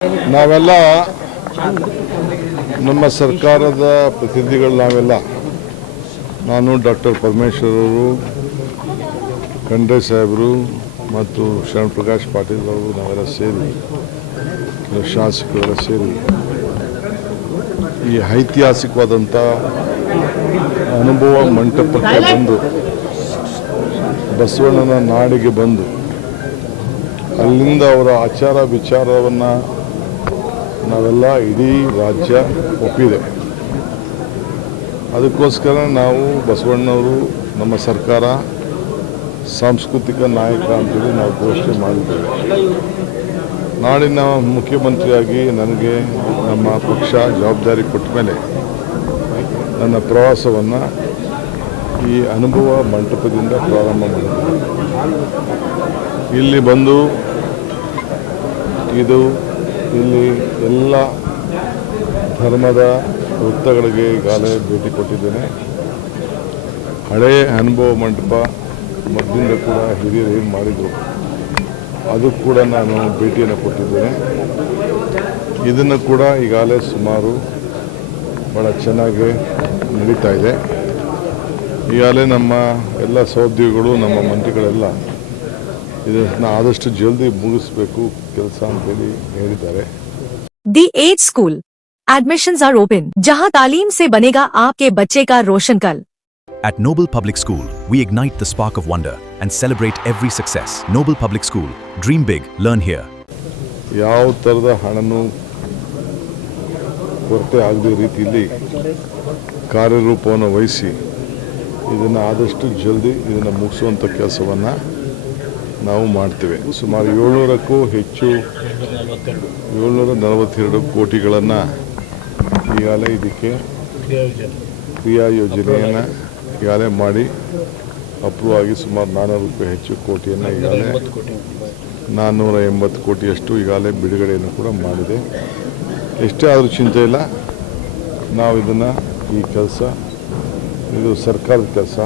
ನಾವೆಲ್ಲ ನಮ್ಮ ಸರ್ಕಾರದ ಪ್ರತಿನಿಧಿಗಳು ನಾವೆಲ್ಲ ನಾನು ಡಾಕ್ಟರ್ ಪರಮೇಶ್ವರ್ ಅವರು, ಖಂಡ್ರೆ ಸಾಹೇಬರು ಮತ್ತು ಶರಣ್ ಪ್ರಕಾಶ್ ಪಾಟೀಲ್ ಅವರು ನಾವೆಲ್ಲ ಸೇರಿ ಕೆಲವು ಶಾಸಕರೆಲ್ಲ ಸೇರಿ ಈ ಐತಿಹಾಸಿಕವಾದಂಥ ಅನುಭವ ಮಂಟಪಕ್ಕೆ ಬಂದು ಬಸವಣ್ಣನ ನಾಡಿಗೆ ಬಂದು ಅಲ್ಲಿಂದ ಅವರ ಆಚಾರ ವಿಚಾರವನ್ನು ನಾವೆಲ್ಲ ಇಡೀ ರಾಜ್ಯ ಒಪ್ಪಿದೆ. ಅದಕ್ಕೋಸ್ಕರ ನಾವು ಬಸವಣ್ಣವರು ನಮ್ಮ ಸರ್ಕಾರ ಸಾಂಸ್ಕೃತಿಕ ನಾಯಕ ಅಂತೇಳಿ ನಾವು ಘೋಷಣೆ ಮಾಡಿದ್ದೇವೆ. ನಾಡಿನ ಮುಖ್ಯಮಂತ್ರಿಯಾಗಿ ನನಗೆ ನಮ್ಮ ಪಕ್ಷ ಜವಾಬ್ದಾರಿ ಕೊಟ್ಟ ಮೇಲೆ ನನ್ನ ಪ್ರವಾಸವನ್ನು ಈ ಅನುಭವ ಮಂಟಪದಿಂದ ಪ್ರಾರಂಭ ಮಾಡಿದ್ದೇವೆ. ಇಲ್ಲಿ ಬಂದು ಇಲ್ಲಿ ಎಲ್ಲ ಧರ್ಮದ ವೃತ್ತಗಳಿಗೆ ಈಗಾಗಲೇ ಭೇಟಿ ಕೊಟ್ಟಿದ್ದೇನೆ. ಹಳೆಯ ಅನುಭವ ಮಂಟಪ ಮೊದಲಿಂದ ಕೂಡ ಹಿರಿಯರು ಏನು ಮಾಡಿದರು ಅದು ಕೂಡ ನಾನು ಭೇಟಿಯನ್ನು ಕೊಟ್ಟಿದ್ದೇನೆ. ಇದನ್ನು ಕೂಡ ಈಗಾಗಲೇ ಸುಮಾರು ಭಾಳ ಚೆನ್ನಾಗಿ ನಡೀತಾ ಇದೆ. ಈಗಾಗಲೇ ನಮ್ಮ ಎಲ್ಲ ಸಹೋದ್ಯೋಗಿಗಳು, ನಮ್ಮ ಮಂತ್ರಿಗಳೆಲ್ಲ ಇದನ್ನು ಆದಷ್ಟು ಜಲ್ದಿ ಮುಗಿಸ್ಬೇಕು ಕೆಲಸ ಅಂತೇಳಿ ಹೇಳಿದ್ದಾರೆ. The as school admissions are open, जहां तालीम से बनेगा आपके बच्चे का रोशन कल. At Noble Public School, we ignite the spark of wonder and celebrate every success. Noble Public School, dream big, learn here. ಯಾವ ಥರದ ಹಣನೂ ಕೊರತೆ ಆಗದ ರೀತಿಯಲ್ಲಿ ಕಾರ್ಯರೂಪವನ್ನು ವಹಿಸಿ ಇದನ್ನು ಆದಷ್ಟು ಜಲ್ದಿ ಇದನ್ನು ಮುಗಿಸುವಂಥ ಕೆಲಸವನ್ನು ನಾವು ಮಾಡ್ತೇವೆ. ಸುಮಾರು 700ಕ್ಕೂ ಹೆಚ್ಚು 742 ಕೋಟಿಗಳನ್ನು ಈಗಾಗಲೇ ಇದಕ್ಕೆ ಕ್ರಿಯಾ ಯೋಜನೆಯನ್ನು ಈಗಾಗಲೇ ಮಾಡಿ ಅಪ್ರೂವ್ ಆಗಿ ಸುಮಾರು 400ಕ್ಕೂ ಹೆಚ್ಚು ಕೋಟಿಯನ್ನು ಈಗಾಗಲೇ 480 ಕೋಟಿಯಷ್ಟು ಈಗಾಗಲೇ ಬಿಡುಗಡೆಯನ್ನು ಕೂಡ ಮಾಡಿದೆ. ಎಷ್ಟೇ ಆದರೂ ಚಿಂತೆ ಇಲ್ಲ, ನಾವು ಇದನ್ನು ಈ ಕೆಲಸ ಇದು ಸರ್ಕಾರದ ಕೆಲಸ.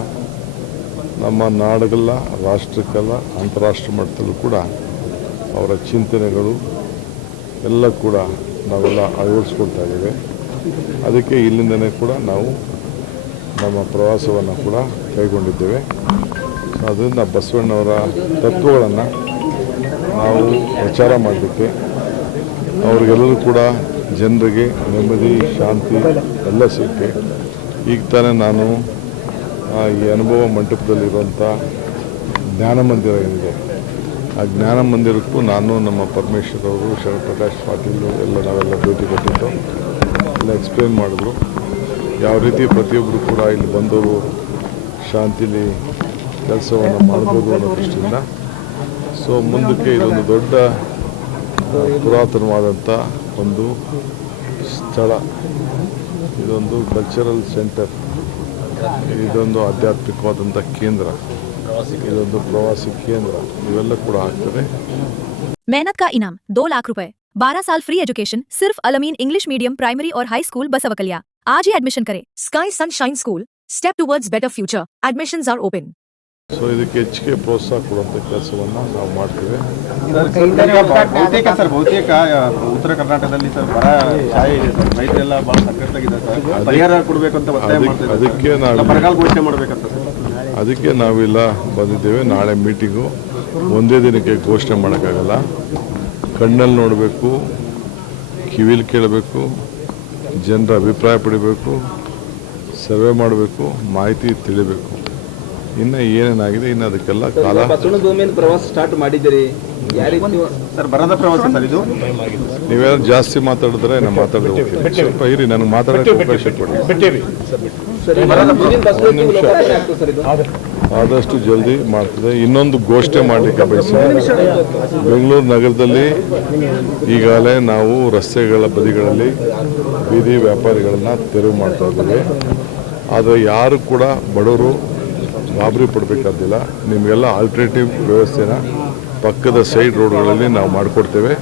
ನಮ್ಮ ನಾಡುಗಲ್ಲ, ರಾಷ್ಟ್ರಕ್ಕಲ್ಲ, ಅಂತಾರಾಷ್ಟ್ರ ಮಟ್ಟದಲ್ಲೂ ಕೂಡ ಅವರ ಚಿಂತನೆಗಳು ಎಲ್ಲ ಕೂಡ ನಾವೆಲ್ಲ ಅಳವಡಿಸ್ಕೊಳ್ತಾ ಇದ್ದೇವೆ. ಅದಕ್ಕೆ ಇಲ್ಲಿಂದನೇ ಕೂಡ ನಾವು ನಮ್ಮ ಪ್ರವಾಸವನ್ನು ಕೂಡ ಕೈಗೊಂಡಿದ್ದೇವೆ. ಅದರಿಂದ ಬಸವಣ್ಣವರ ತತ್ವಗಳನ್ನು ನಾವು ಪ್ರಚಾರ ಮಾಡಲಿಕ್ಕೆ, ಅವ್ರಿಗೆಲ್ಲರೂ ಕೂಡ ಜನರಿಗೆ ನೆಮ್ಮದಿ, ಶಾಂತಿ ಎಲ್ಲ ಸಿಕ್ಕೆ ಈಗ ತಾನೇ ನಾನು ಈ ಅನುಭವ ಮಂಟಪದಲ್ಲಿರುವಂಥ ಜ್ಞಾನ ಮಂದಿರ ಏನಿದೆ ಆ ಜ್ಞಾನ ಮಂದಿರಕ್ಕೂ ನಾನು ನಮ್ಮ ಪರಮೇಶ್ವರ್ ಅವರು, ಶರಣ್ ಪ್ರಕಾಶ್ ಪಾಟೀಲ್ ಎಲ್ಲ ನಾವೆಲ್ಲ ಭೇಟಿ ಕೊಟ್ಟಿದ್ದು ಎಲ್ಲ ಎಕ್ಸ್ಪ್ಲೇನ್ ಮಾಡಿದ್ರು. ಯಾವ ರೀತಿ ಪ್ರತಿಯೊಬ್ಬರು ಕೂಡ ಇಲ್ಲಿ ಬಂದವರು ಶಾಂತಿಲಿ ಕೆಲಸವನ್ನು ಮಾಡ್ಬೋದು ಅನ್ನೋ ದೃಷ್ಟಿಯಿಂದ. ಸೊ ಮುಂದಕ್ಕೆ ಇದೊಂದು ದೊಡ್ಡ ಪುರಾತನವಾದಂಥ ಒಂದು ಸ್ಥಳ, ಇದೊಂದು ಕಲ್ಚರಲ್ ಸೆಂಟರ್, ಇದೊಂದು ಆಧ್ಯಾತ್ಮಿಕವಾದಂಥ ಕೇಂದ್ರ, ಇದೊಂದು ಪ್ರವಾಸಿ ಕೇಂದ್ರ, ಇವೆಲ್ಲ ಕೂಡ ಆಗ್ತದೆ. मेहनत का इनाम 2 लाख रुपए, 12 साल फ्री एजुकेशन सिर्फ अलमीन इंग्लिश मीडियम प्राइमरी और हाई स्कूल बसवकलिया. आज ही एडमिशन करें. Sky Sunshine School, step towards better future. Admissions are open. So ಇದಕ್ಕೆ ಹೆಚ್ಚಿಗೆ ಪ್ರೋತ್ಸಾಹ ಕೊಡುವಂಥ ಕೆಲಸವನ್ನು ನಾವು ಮಾಡ್ತೇವೆ. ಬಹುತೇಕ ಉತ್ತರ ಕರ್ನಾಟಕದಲ್ಲಿ ಸರ್ ಬರ ಛಾಯೆ ಇದೆ ಸರ್. ರೈತರೆಲ್ಲ ಭಾಳ ಸಂಕಷ್ಟದಾಗಿದೆ ಸರ್. ಪರಿಹಾರ ಕೊಡಬೇಕು ಅಂತ ಒತ್ತಾಯ ಮಾಡ್ತಾರೆ. ಅದಕ್ಕೆ ನಾವು ಬರಗಾಲ ಘೋಷಣೆ ಮಾಡಬೇಕಂತ ಸರ್. ಅದಕ್ಕೆ ನಾವೆಲ್ಲ ಬಂದಿದ್ದೇವೆ. ನಾಳೆ ಮೀಟಿಂಗು ಒಂದೇ ದಿನಕ್ಕೆ ಘೋಷಣೆ ಮಾಡೋಕ್ಕಾಗಲ್ಲ. ಕಣ್ಣಲ್ಲಿ ನೋಡಬೇಕು, ಕಿವಿಲಿ ಕೇಳಬೇಕು, ಜನರ ಅಭಿಪ್ರಾಯ ಪಡಿಬೇಕು, ಸರ್ವೆ ಮಾಡಬೇಕು, ಮಾಹಿತಿ ತಿಳಿಬೇಕು. ಇನ್ನು ಏನೇನಾಗಿದೆ ಇನ್ನು ಅದಕ್ಕೆಲ್ಲ ಕಾಲ. ಬಸವಣ್ಣ ಭೂಮಿಯಿಂದ ಪ್ರವಾಸ ಸ್ಟಾರ್ಟ್ ಮಾಡಿದ್ದೀರಿ, ಸರ್ ಬರದ ಪ್ರವಾಸ ಸರ್ ಇದು. ನೀವೇನು ಜಾಸ್ತಿ ಮಾತಾಡಿದ್ರೆ ನಾನು ಮಾತಾಡೋದು ಸ್ವಲ್ಪ ಇರಿ, ನನಗೆ ಮಾತಾಡೋಕ್ಕೆ ಅವಕಾಶ ಕೊಡಿ. ಆದಷ್ಟು ಜಲ್ದಿ ಮಾಡ್ತದೆ. ಇನ್ನೊಂದು ಘೋಷಣೆ ಮಾಡಲಿಕ್ಕೆ ಬಯಸಿದೆ. ಬೆಂಗಳೂರು ನಗರದಲ್ಲಿ ಈಗಾಗಲೇ ನಾವು ರಸ್ತೆಗಳ ಬದಿಗಳಲ್ಲಿ ಬೀದಿ ವ್ಯಾಪಾರಿಗಳನ್ನ ತೆರವು ಮಾಡ್ತಾ ಇದ್ದೇವೆ. ಆದರೆ ಯಾರು ಕೂಡ ಬಡವರು ಗಾಬರಿ ಪಡಬೇಕಾದಿಲ್ಲ. ನಿಮಗೆಲ್ಲ ಆಲ್ಟರ್ನೇಟಿವ್ ವ್ಯವಸ್ಥೆನ ಪಕ್ಕದ ಸೈಡ್ ರೋಡ್ಗಳಲ್ಲಿ ನಾವು ಮಾಡಿಕೊಡ್ತೇವೆ.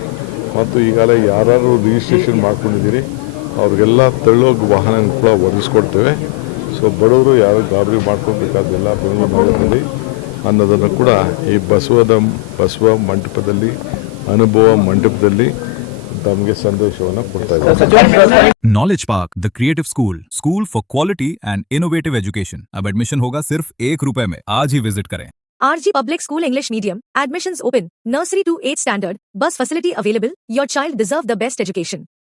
ಮತ್ತು ಈಗಾಗಲೇ ಯಾರು ರಿಜಿಸ್ಟ್ರೇಷನ್ ಮಾಡ್ಕೊಂಡಿದ್ದೀರಿ ಅವ್ರಿಗೆಲ್ಲ ತಳ್ಳೋಗಿ ವಾಹನ ಕೂಡ ಒದಗಿಸ್ಕೊಡ್ತೇವೆ. ಸೊ ಬಡವರು ಯಾರು ಗಾಬರಿ ಮಾಡ್ಕೊಬೇಕಾದಿಲ್ಲ ಬೆಂಗಳೂರು ನಗರದಲ್ಲಿ ಅನ್ನೋದನ್ನು ಕೂಡ ಈ ಬಸವ ಮಂಟಪದಲ್ಲಿ, ಅನುಭವ ಮಂಟಪದಲ್ಲಿ ತಮಗೆ ಸಂದೇಶವನ್ನು ಕೊಡ್ತಾ ಇದ್ದಾರೆ. Knowledge park the creative school for quality and innovative education. अब एडमिशन होगा सिर्फ ₹1 में। आज ही विजिट करें। RG Public School English Medium, admissions open, nursery to 8th standard, bus facility available, your child deserve the best education.